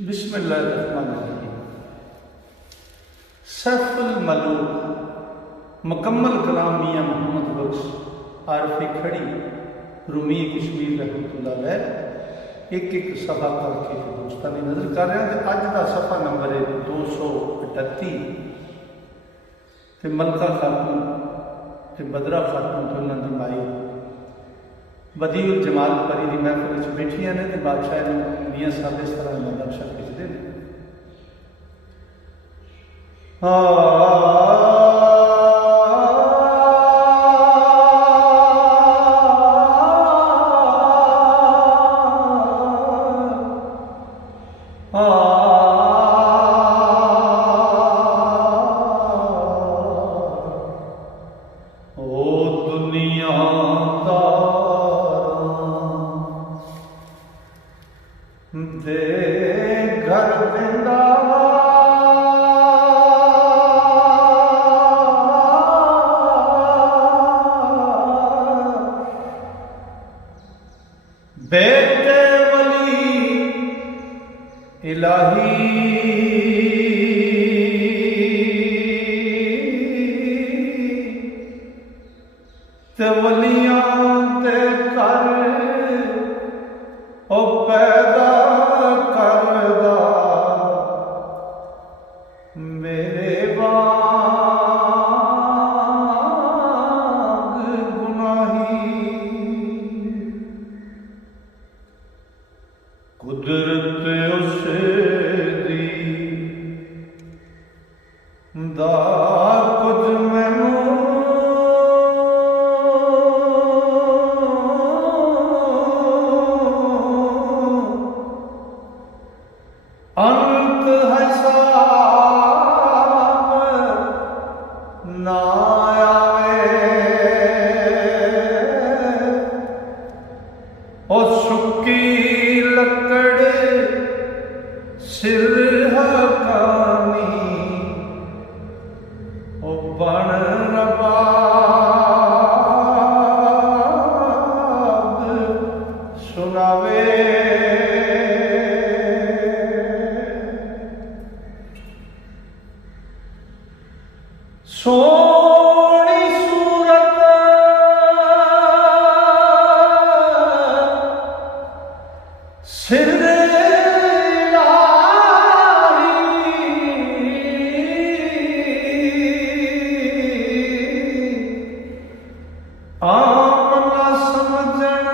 बिस्मिल्लाहिर्रहमानिर्रहीम। सैफुल मलूक मुकम्मल कलाम मियाँ मोहम्मद बख्श आरफी खड़ी रूमी कश्मीर रहमतुल्लाह अलैह एक एक सफ़ा करके दोस्तां की नज़र कर रहे हैं। अज का सफ़ा नंबर है 238 ते मलका खातून ते बदरा खातून तो उन्होंने माई बदीउल जमाल परी की महफिल बैठिया ने बादशाह मियाँ साहब इस तरह नक्शा खिंचते हैं। बेटे वली इलाही ते वलियां ते कर ओ पैदा करदा मेरे वांग गुनाही कुदरत उसदी दा कुछ मैनू अंत हिसाब ना आवे और सुक्की लकड़ सिर हकानी ओ बन रबाब सुनावे। सोनी सूरत सिर आम ना समझन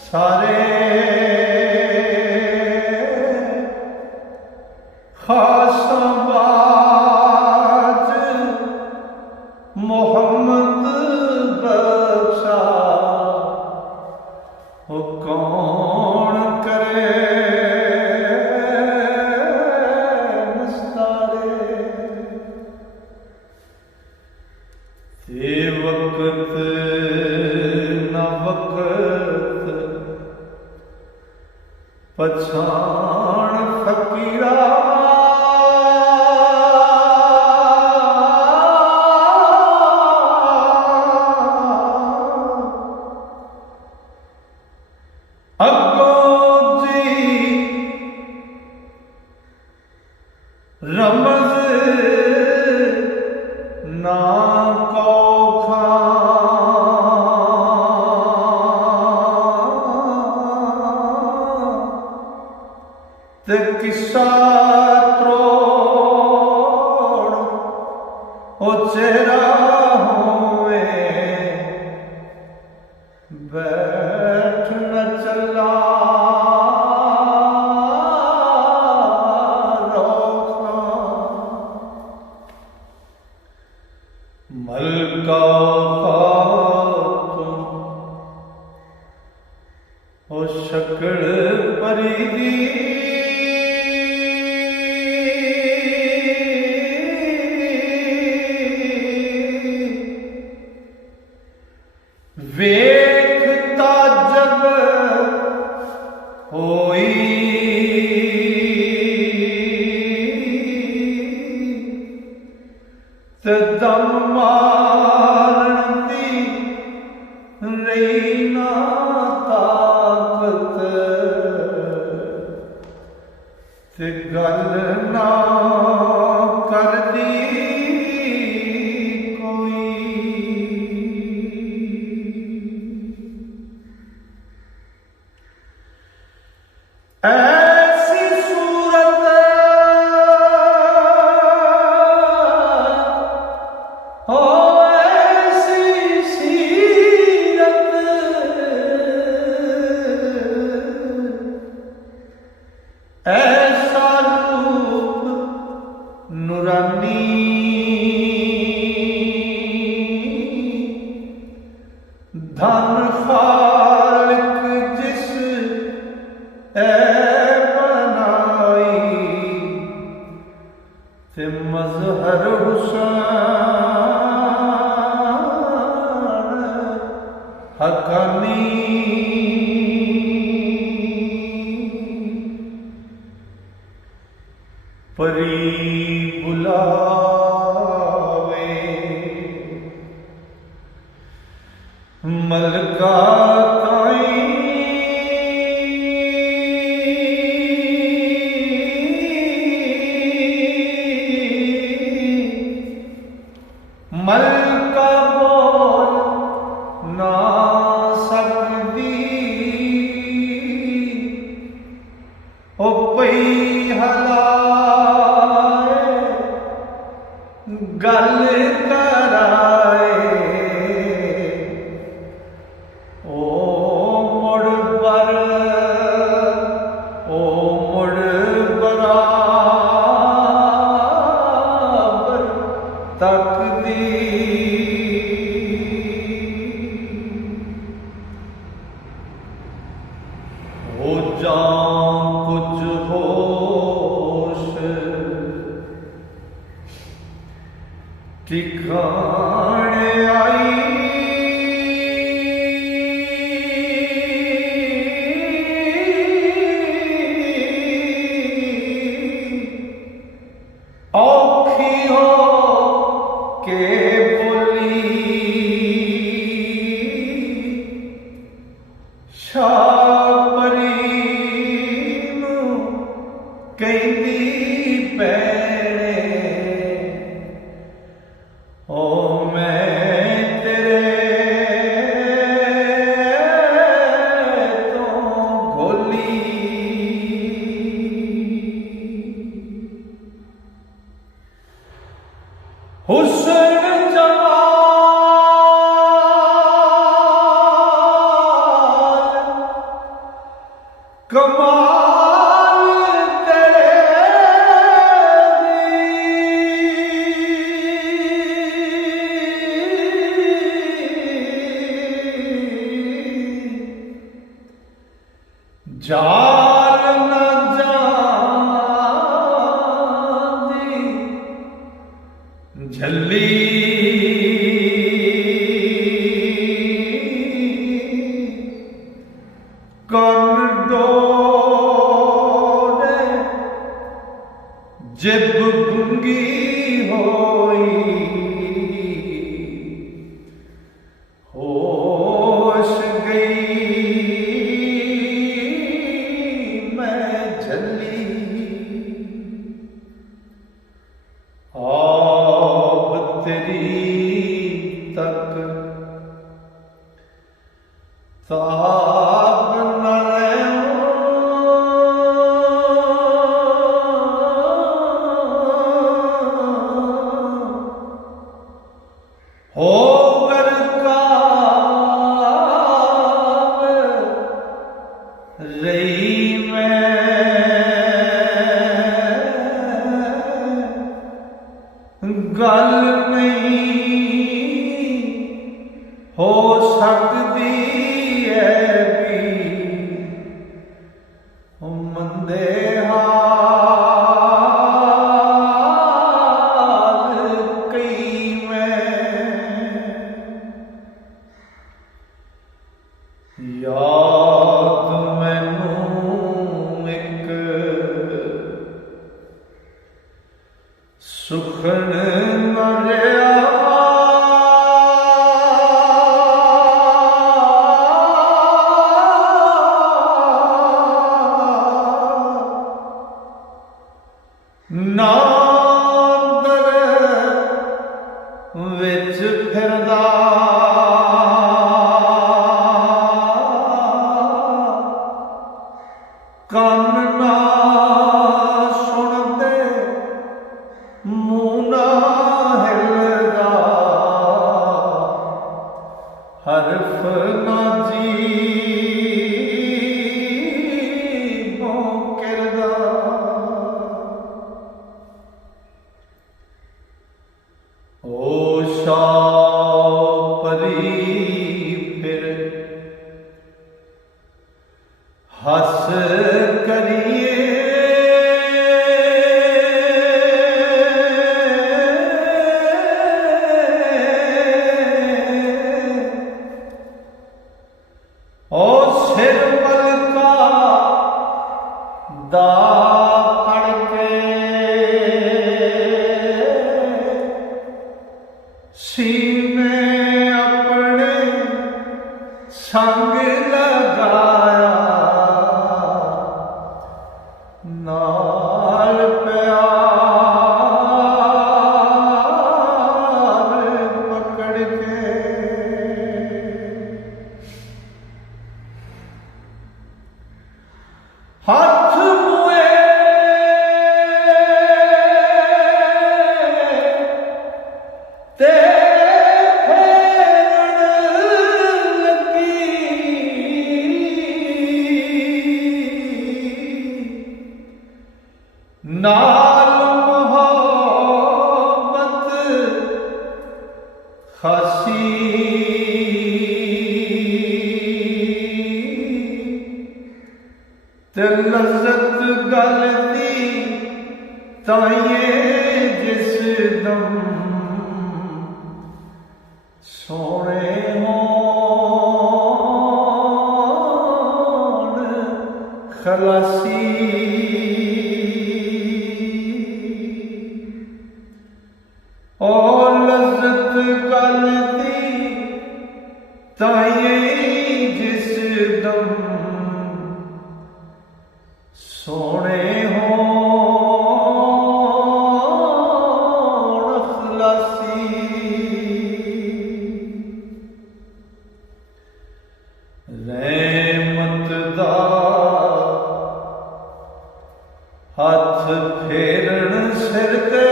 सारे खासा बाज मोहम्मद बख्शा वो कौन करे नस्तारे ये वक्त न वक्त पछाण फकीरा अगो जी रमज ना कौखा ते किस्सा त्रोड़ ओ चेहरा होवे बैठ न चला रोखा मलका खातून ओ शक्ल परी दी वेखता जब होई ते दम मारती रही ना ताकत ते गल ना करदी कोई, ऐसी सूरत हो, ऐसी सीरत, ऐसा रूप नूरानी, धन खालिक जिस बनाई, ते मज़हर हुसैन हक़ानी, परी बुलावे मलका ताई, मलका बोल ना सकदी, ओ पई हलाए गल कराए, ओ मुड़ बर, ओ मुड़ बराबर तकदी, हो जां कुछ होश ठिकाने आई, औखी हो के बोली शापरी नूं कहंदी भैणे, ओ मैं तेरे तो गोली, हुस्न जमाल कमाल तेरी, जाल न जांदी झल्ली, कन डोरे जिब गुंगी होई, होश गई मैं झल्ली, आब तेरी तक ताब न हो गर काब रही मैं, गल नहीं हो सकती है भी, मंदे हाल कई मैं, याद मैनू एक सुखन न रहा, ਨਾਂਦਰ ਵਿੱਚ ਫਿਰਦਾ ਕੰਨ ਨਾ ਸੁਣਦੇ ਮੂੰਹ ਨਾ ਹਿਲਦਾ ਹਰਫ ਨਾ ਜੀਭੋਂ ਕਿਰਦਾ ਓ ਸ਼ਾਪਰੀ ਫਿਰ ਹੱਸ ਕਰੀਏ ਓ ਸਿਰ ਪਲਕਾ ਦਾ ਫੜ ਕੇ ਸੀਨੇ ਆਪਣੇ ਸੰਗ ਲਗਾਇਆ ਨਾਲ ਪਿਆਰ ਪਕੜ ਕੇ ਹੱਥ ਮੂਏ ਤੇ ਫੇਰਨ ਲੱਗੀ ਨਾਲ ਮੁਹੱਬਤ ਖਾਸੀ ਤੇ ਲਜ਼ਤ ਗੱਲ ਦੀ ਤਾਈਏ ਜਿਸ ਦਮ ਸੋਹਣੇ ਹੋਣ ਖਲਾਸੀ ਓ ਲਜ਼ਤ ਗੱਲ ਦੀ ਤਾਈਏ ਜਿਸ ਦਮ ਸੋਹਣੇ ਹੋਣ ਖਲਾਸੀ ਰਹਿਮਤ ਦਾ ਹੱਥ ਫੇਰਨ ਸਿਰ ਤੇ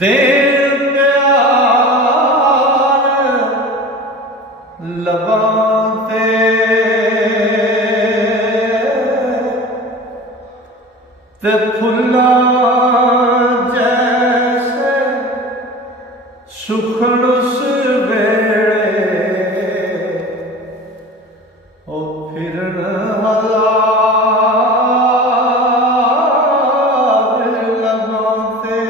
ਦੇਣ ਪਿਆਰ ਲਬਾਂ ਤੇ ਫੁੱਲਾਂ ਜੈਸੇ ਸੁਖਣ ਉਸ ਵੇਲੇ ਉਹ ਫਿਰਨ ਹਜ਼ਾਰ ਲਬਾਂ ਤੇ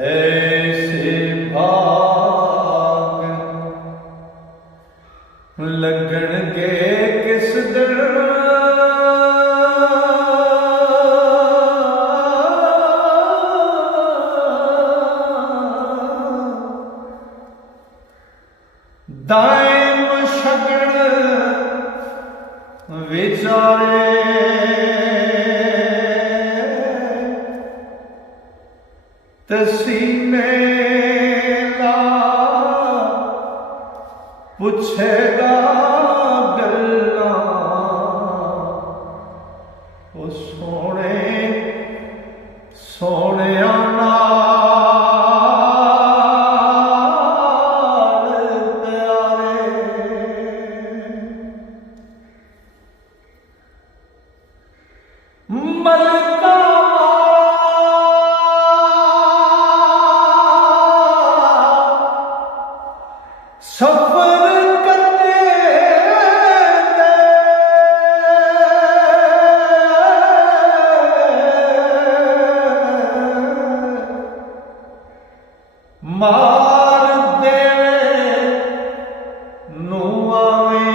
ऐसे भाग लगणगे किस दिन दायम शगण विचारे तसीने ला पुछेगा गल्ला ओ सोने सोने नाल प्यारे मलका सफर करते मार दे नुआवे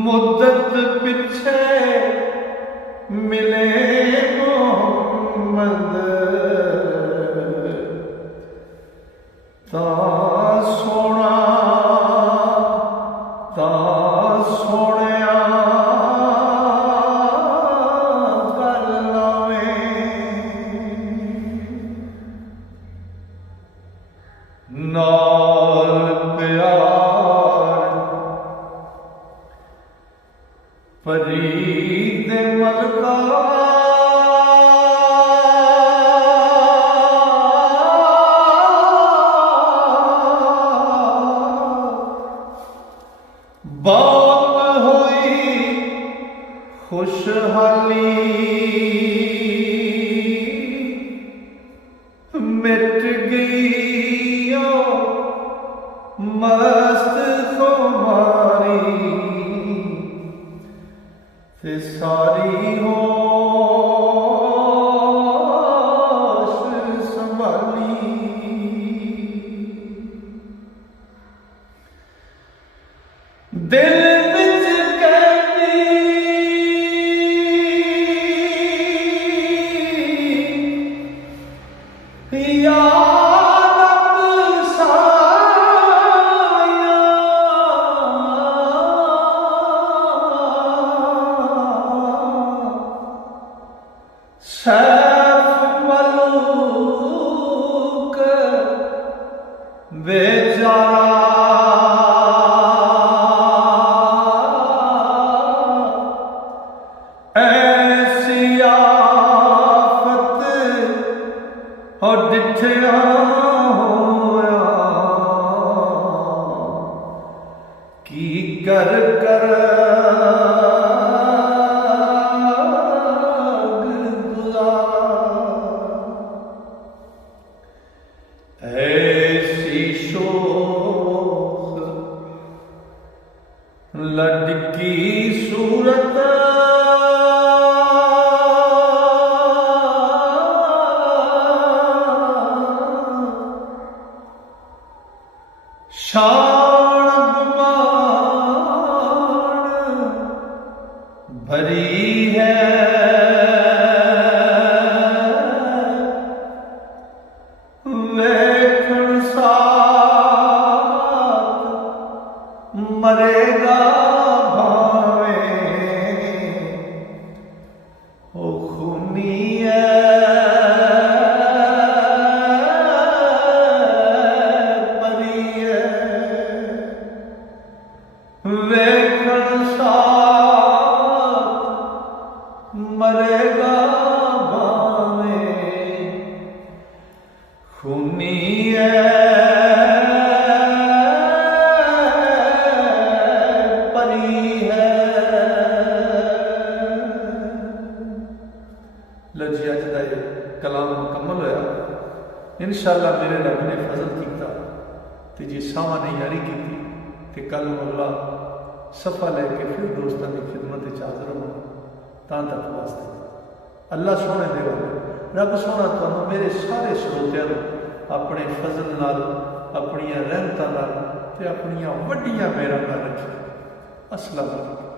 मुद्दत पिछे मिले फरीद मलका बात हुई खुशहाली मिट गई मस्त खुमारी ते सारी होश संभाली। दिल विच कहती याद अफसाया सैफ मलूक बेचारा ऐसी आफत और डिठिया होया की कर कर ऐसी शोख लड़की सूरत शान गुमान भरी है वेखण साथ मरेगा भावे ओ खूनी वेखण साथ मरेगा भावे खूनी परी है। लो जी अज का कलाम मुकम्मल होया। इंशाअल्लाह मेरे रब ने फजल किया ते जी सावा ने यारी की ते कल अल्लाह सफ़ा लैके फिर दोस्तों की खिदमत हाजिर होना तां तक वास्ते अल्लाह सोने दे रब सोना तुहानू मेरे सारे श्रोतियां अपने फजल नाल अपनिया रहमतां नाल ते अपनिया वड्डियां मेहरां नाल रखे। अस्सलाम वालेकुम।